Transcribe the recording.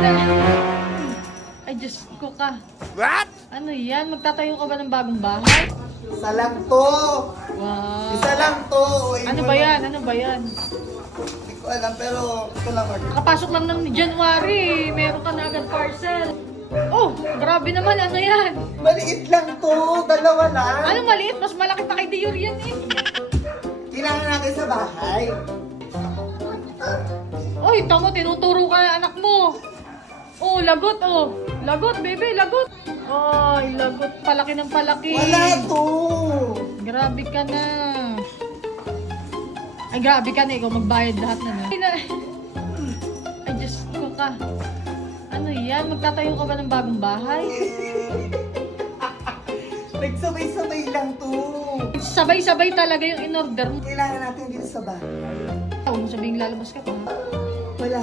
na. Ay, Diyos ko ka. What? Ano yan? Magtatayo ka ba ng bagong bahay? Isa lang to. Wow. Isa lang to. Ano ba yan? Ano ba yan? Hindi ko alam pero ito lang order. Kapasok lang ng January. Meron ka na agad parcel. Oh, grabe naman. Ano yan? Maliit lang to. Dalawa lang. Ano maliit? Mas malaki pa kay Dior yan eh. Kailangan natin sa bahay. Oy, tamo, tinuturo ka ng anak mo. Oh, lagot oh. Lagot, baby, lagot. Ay, lagot. Palaki ng palaki. Wala to. Grabe ka na. Ay, grabe ka na. Ikaw magbayad lahat na na. Ay, Diyos ko ka. Ano yan? Magtatayo ka ba ng bagong bahay? Nagsabay-sabay lang to. Sabay-sabay talaga yung in-order mo. Kailangan natin dito sa bahay. Huwag mo sabihing lalabas ka pa. Wala.